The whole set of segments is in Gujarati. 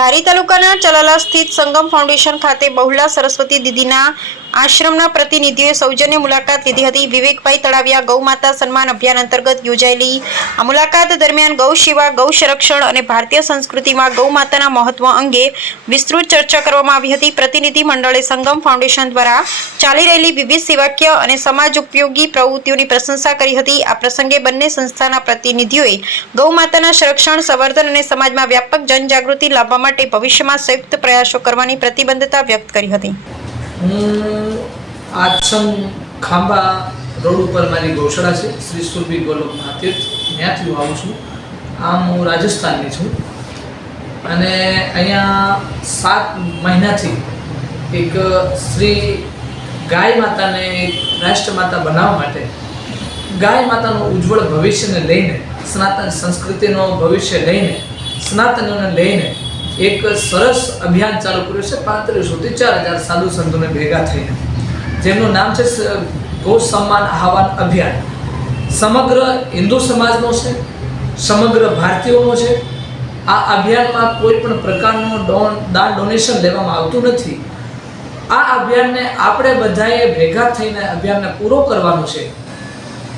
ધારી તાલુકાના ચલાલા સ્થિત સંગમ ફાઉન્ડેશન ખાતે બહુલા સરસ્વતી દીદીના આશ્રમના પ્રતિનિધિઓએ સૌજન્ય મુલાકાત લીધી હતી. વિવેકભાઈ તળાવિયા ગૌ માતા સન્માન અભિયાન અંતર્ગત યોજાયેલી આ મુલાકાત દરમિયાન ગૌ સેવા, ગૌ સંરક્ષણ અને ભારતીય સંસ્કૃતિમાં ગૌ માતાના મહત્વ અંગે વિસ્તૃત ચર્ચા કરવામાં આવી હતી. પ્રતિનિધિ મંડળે સંગમ ફાઉન્ડેશન દ્વારા ચાલી રહેલી વિવિધ સેવાકીય અને સમાજ ઉપયોગી પ્રવૃત્તિઓની પ્રશંસા કરી હતી. આ પ્રસંગે બંને સંસ્થાના પ્રતિનિધિઓએ ગૌ માતાના સંરક્ષણ, સંવર્ધન અને સમાજમાં વ્યાપક જનજાગૃતિ લાવવા માટે ભવિષ્યમાં સંયુક્ત પ્રયાસો કરવાની પ્રતિબદ્ધતા વ્યક્ત કરી હતી. હું આશ્રમ ખાંભા રોડ ઉપર મારી ગૌશાળા છે, શ્રી સુરભી ગોલોક મહાતીર્થ, ત્યાંથી હું આવું છું. આમ હું રાજસ્થાનની છું અને અહીંયા 7 મહિનાથી એક શ્રી ગાય માતાને એક રાષ્ટ્રમાતા બનાવવા માટે, ગાય માતાનું ઉજ્જવળ ભવિષ્યને લઈને, સનાતન સંસ્કૃતિનો ભવિષ્ય લઈને, સનાતનીઓને લઈને એક સરસ અભિયાન ચાલુ કર્યું છે. 3500થી 4000 સાધુ સંતોને ભેગા થઈને, જેમનું નામ છે ગૌ સન્માન આહવાન અભિયાન. સમગ્ર હિન્દુ સમાજનો છે, સમગ્ર ભારતીયોનો છે. આ અભિયાનમાં કોઈ પણ પ્રકારનું દાન ડોનેશન લેવામાં આવતું નથી. આ અભિયાનને આપણે બધાએ ભેગા થઈને અભિયાનને પૂરો કરવાનું છે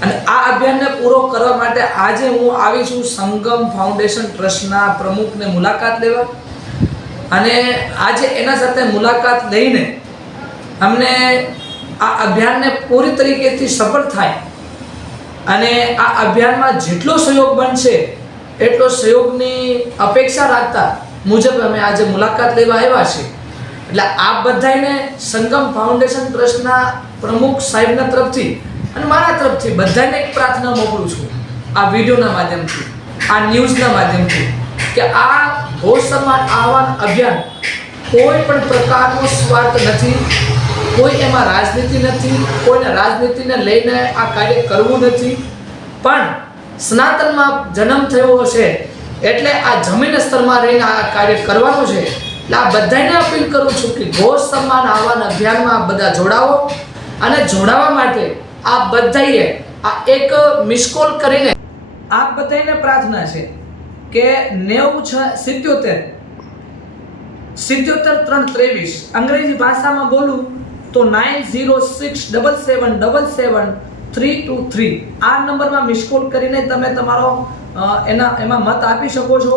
અને આ અભિયાનને પૂરો કરવા માટે આજે હું આવી છું સંગમ ફાઉન્ડેશન ટ્રસ્ટના પ્રમુખને મુલાકાત લેવા. અને આજે એના સાથે મુલાકાત લઈને અમને આ અભિયાનને પૂરી તરીકેથી સફળ થાય અને આ અભિયાનમાં જેટલો સહયોગ બનશે એટલો સહયોગની અપેક્ષા રાખતા મુજબ અમે આજે મુલાકાત લેવા આવ્યા છીએ. એટલે આપ બધાને સંગમ ફાઉન્ડેશન ટ્રસ્ટના પ્રમુખ સાહેબના તરફથી અને મારા તરફથી બધાને એક પ્રાર્થના મોકલું છું, આ વિડીયોના માધ્યમથી, આ ન્યૂઝના માધ્યમથી, કે આ ગૌ સન્માન આહવાન અભિયાન કોઈ પણ પ્રકારનો સ્વાર્થ નથી, કોઈ એમાં રાજનીતિ નથી, કોઈને રાજનીતિને લઈને આ કાર્ય કરવું નથી, પણ સનાતનમાં જન્મ થયો છે એટલે આ જમીન સ્તરમાં રહીને આ કાર્ય કરવાનું છે. એટલે આ બધાને અપીલ કરું છું કે ગૌ સન્માન આહવાન અભિયાનમાં બધા જોડાવો અને જોડાવા માટે આ બધાએ આ એક મિસકોલ કરીને આપ બધાને પ્રાર્થના છે કે 9077 અંગ્રેજી ભાષામાં બોલું તો 9067777323 આ નંબરમાં મિસકોલ કરીને તમે તમારો એમાં મત આપી શકો છો.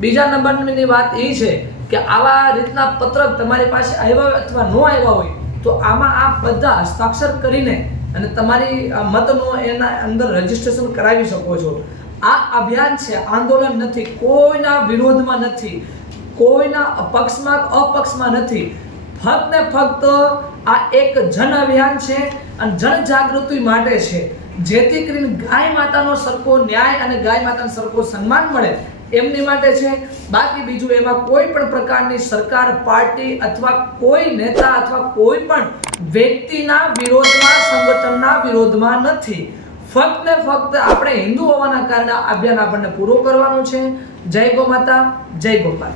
બીજા નંબરની વાત એ છે કે આવા રીતના પત્રક તમારી પાસે આવ્યા અથવા ન આવ્યા હોય તો આમાં આપ બધા હસ્તાક્ષર કરીને અને તમારી મતનું એના અંદર રજીસ્ટ્રેશન કરાવી શકો છો. આ અભિયાન છે, આંદોલન નથી, કોઈના વિરોધમાં નથી, કોઈના અપક્ષમાં નથી. ફક્ત ને ફક્ત આ એક જન અભિયાન છે અને જન જાગૃતિ માટે છે, જેથી કરીને ગાય માતાનો સરખો ન્યાય અને ગાય માતાનો સરખો સન્માન મળે એમની માટે છે. બાકી બીજું એમાં કોઈ પણ પ્રકારની સરકાર, પાર્ટી અથવા કોઈ નેતા અથવા કોઈ પણ વ્યક્તિના વિરોધમાં, સંગઠનના વિરોધમાં નથી. ફક્ત ને ફક્ત આપણે હિન્દુ હોવાના કારણે અભિયાન આપણને પૂરો કરવાનું છે. જય ગો માતા, જય ગોપાલ.